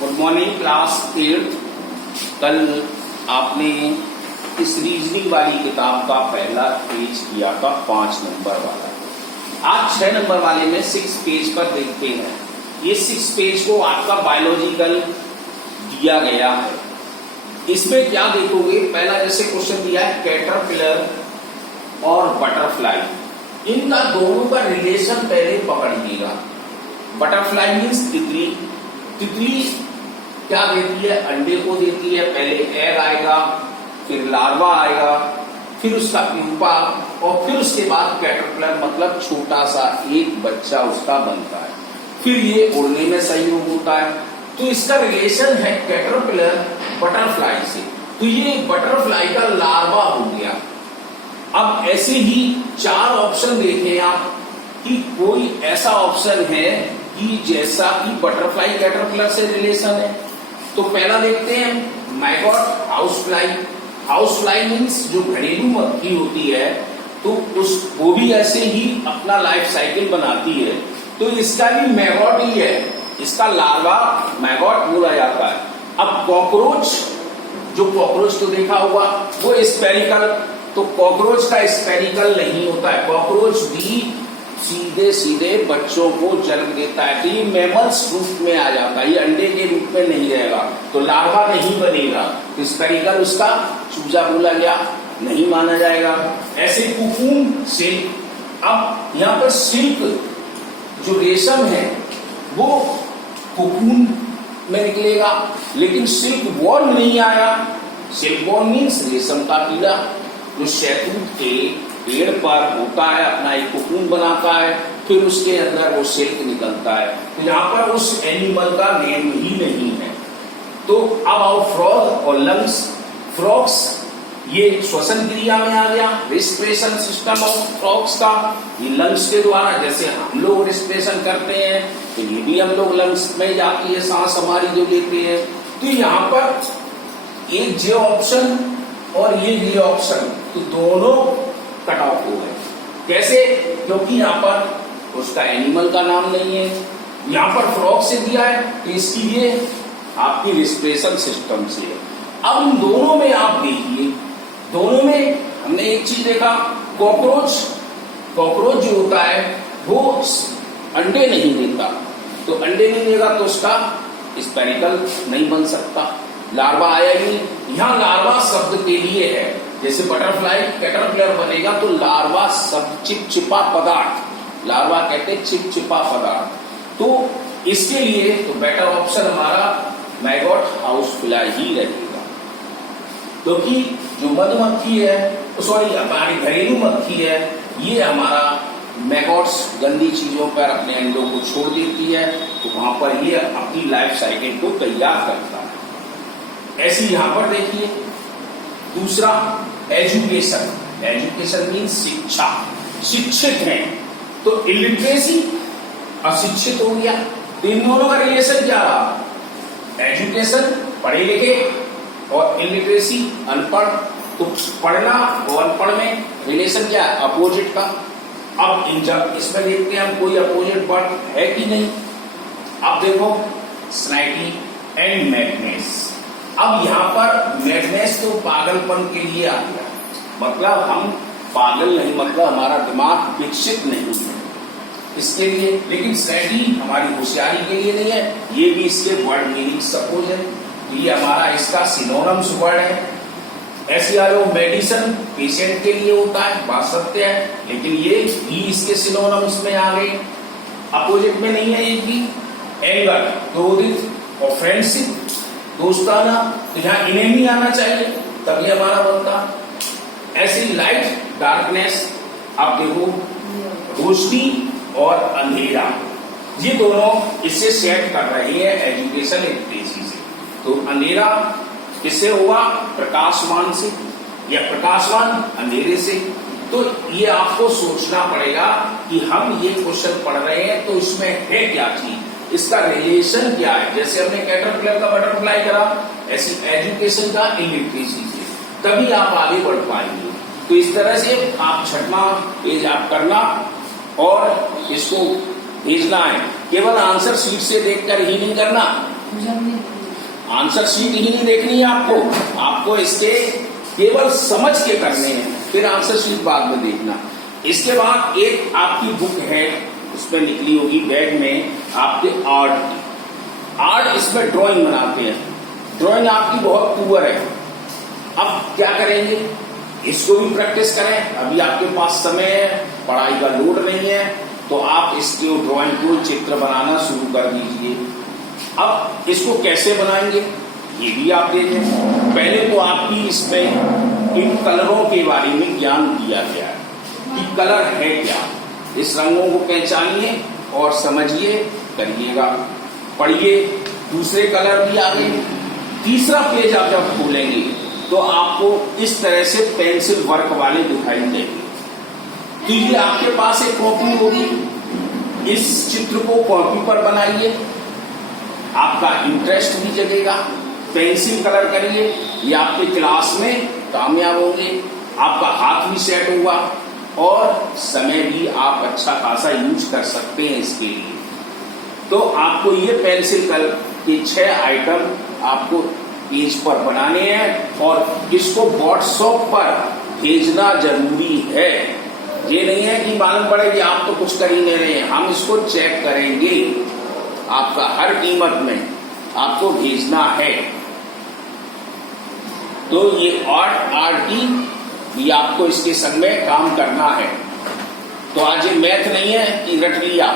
Good morning class 8। कल आपने इस रीजनिंग वाली किताब का पहला पेज किया था 5 नंबर वाला। आज 6 नंबर वाले में 6 पेज पर देखते हैं। ये 6 पेज को आपका बायोलॉजिकल दिया गया है। इसमें क्या देखोगे, पहला जैसे क्वेश्चन दिया है कैटरपिलर और बटरफ्लाई, इनका दोनों का रिलेशन पहले पकड़िएगा। बटरफ्लाई मीन्स तितली। तितली क्या देती है? अंडे को देती है। पहले एग आएगा, फिर लार्वा आएगा, फिर उसका प्यूपा, और फिर उसके बाद कैटरपिलर मतलब छोटा सा एक बच्चा उसका बनता है। फिर ये उड़ने में सहयोग होता है। तो इसका रिलेशन है कैटरपिलर बटरफ्लाई से। तो ये बटरफ्लाई का लार्वा हो गया। अब ऐसे ही 4 ऑप्शन देखें आप कि कोई ऐसा ऑप्शन है कि जैसा कि बटरफ्लाई कैटरपिलर से रिलेशन है। तो पहला देखते हैं maggot house fly. House fly means जो घरेलू मक्खी होती है, तो वो भी ऐसे ही अपना लाइफ साइकिल बनाती है। तो इसका भी मैगॉट ही है, इसका लार्वा मैगॉट बोला जाता है। अब कॉकरोच, जो कॉकरोच तो देखा होगा वो स्पेरिकल, तो कॉकरोच का स्पेरिकल नहीं होता है। कॉकरोच भी सीधे सीधे बच्चों को जन्म देता है। तो ये मैमल्स रूप में आ जाता है, ये अंडे के रूप में नहीं रहेगा, तो लार्वा नहीं बनेगा। तो स्पेरिकल उसका चूजा बोला गया, नहीं माना जाएगा। ऐसे कुकून, सिल्क। अब यहाँ पर सिल्क जो रेशम है वो कुकून में निकलेगा, लेकिन सिल्क वॉर्म नहीं आया। सिल्क वॉर्म मीन्स रेशम का कीड़ा जो शहतूत के पेड़ पर होता है, अपना एक कुकून बनाता है, फिर उसके अंदर वो सिल्क निकलता है। तो यहाँ पर उस एनिमल का नेम ही नहीं है। तो अब आओ फ्रॉग और लंग्स। फ्रॉग्स ये श्वसन क्रिया में आ गया, रेस्पिरेशन सिस्टम ऑफ फ्रॉग्स का। ये लंग्स के द्वारा, जैसे हम लोग रेस्पिरेशन करते हैं तो ये भी हम लोग लंग्स में जाती है सांस हमारी जो लेते हैं। तो यहाँ पर एक जे ऑप्शन और ये ऑप्शन, तो दोनों कट ऑफ हो गए। कैसे? क्योंकि यहाँ पर उसका एनिमल का नाम नहीं है। यहाँ पर फ्रॉग से दिया है तो इसकी ये आपकी रेस्पिरेशन सिस्टम से है। अब इन दोनों में आप देखिए, दोनों में हमने एक चीज देखा, कॉकरोच। कॉकरोच जो होता है वो अंडे नहीं देता, तो अंडे नहीं देगा तो उसका स्पेरिकल नहीं बन सकता, लार्वा आया ही नहीं। यहाँ लार्वा शब्द के लिए है, जैसे बटरफ्लाई कैटरपिलर बनेगा तो लार्वा शब्द चिपचिपा पदार्थ, लार्वा कहते हैं चिपचिपा पदार्थ। तो इसके लिए तो बेटर ऑप्शन हमारा मैगॉट हाउस फ्लाई ही रहेगा। क्योंकि जो मधुमक्खी है, सॉरी हमारी घरेलू मक्खी है, ये हमारा मैगॉट्स गंदी चीजों पर अपने अंडों को छोड़ देती है, तो वहां पर ये अपनी लाइफ साइकिल को तैयार करता है। ऐसे यहां पर देखिए दूसरा एजुकेशन। एजुकेशन मीन्स शिक्षा। शिक्षित हैं तो इलिटरेसी अशिक्षित हो गया। तो इन दोनों का रिलेशन क्या रहा? एजुकेशन पढ़े लिखे और इलिटरेसी अनपढ़। तो पढ़ना और अनपढ़ में रिलेशन क्या है? अपोजिट का। अब इसमें देखते हैं हम कोई अपोजिट वर्ड है कि नहीं। अब देखो स्नैकी एंड मैडनेस। अब यहाँ पर मैडनेस तो पागलपन के लिए आ गया, मतलब हम पागल नहीं, मतलब हमारा दिमाग विकसित नहीं है इसके लिए। लेकिन सैडी हमारी होशियारी के लिए नहीं है, ये भी इसके वर्ड मीनिंग सपोज है, ये हमारा इसका सिनोनिम्स वर्ड है। ऐसे आयो मेडिसिन पेशेंट के लिए होता है, बात सत्य है, लेकिन ये भी इसके सिनोनिम्स में आ गए, अपोजिट में नहीं है एक भी। एंगर क्रोधित, और फ्रेंडशिप दोस्ताना, तो यहाँ इन्हें भी आना चाहिए तभी हमारा बनता। ऐसी लाइट डार्कनेस, आप देखो रोशनी और अंधेरा, ये दोनों इससे सेट कर रहे हैं एजुकेशन लिटरेसी से। तो अंधेरा किससे होगा? प्रकाशमान से, या प्रकाशमान अंधेरे से। तो ये आपको सोचना पड़ेगा कि हम ये क्वेश्चन पढ़ रहे हैं तो इसमें है क्या चीज, इसका रिलेशन क्या है। जैसे हमने कैटरपिलर का बटरफ्लाई करा, ऐसी एजुकेशन का इलिटरेसी से, तभी आप आगे बढ़ पाएंगे। तो इस तरह से आप 6वां पेज आप करना और इसको भेजना है। केवल आंसर शीट से देखकर ही नहीं करना, आंसर शीट ही नहीं देखनी है आपको इसके केवल समझ के करने हैं, फिर आंसर शीट बाद में देखना। इसके बाद एक आपकी बुक है, उसमें निकली होगी बैग में आपके आर्ट इसमें ड्राइंग बनाते हैं। ड्राइंग आपकी बहुत पुअर है। अब क्या करेंगे, इसको भी प्रैक्टिस करें। अभी आपके पास समय है, पढ़ाई का लोड नहीं है, तो आप इसके ड्राइंग को चित्र बनाना शुरू कर दीजिए। अब इसको कैसे बनाएंगे ये भी आप देखें। पहले तो आपकी इसमें इन कलरों के बारे में ज्ञान दिया गया है कि कलर है क्या। इस रंगों को पहचानिए और समझिए, करिएगा, पढ़िए। दूसरे कलर भी आ गए। तीसरा पेज आप जब खोलेंगे तो आपको इस तरह से पेंसिल वर्क वाले दिखाई देंगे। तो ये आपके पास एक कॉपी होगी, इस चित्र को कॉपी पर बनाइए, आपका इंटरेस्ट भी जगेगा। पेंसिल कलर करिए, ये आपके क्लास में कामयाब होंगे, आपका हाथ भी सेट होगा और समय भी आप अच्छा खासा यूज कर सकते हैं इसके लिए। तो आपको ये पेंसिल कलर के 6 आइटम आपको पेज पर बनाने हैं और इसको व्हाट्सएप पर भेजना जरूरी है। ये नहीं है कि मालूम पड़े कि आप तो कुछ कर ही नहीं रहे हैं, हम इसको चेक करेंगे। आपका हर कीमत में आपको भेजना है। तो ये आर्ट की ये आपको इसके संग में काम करना है। तो आज ये मैथ नहीं है कि रट लिया,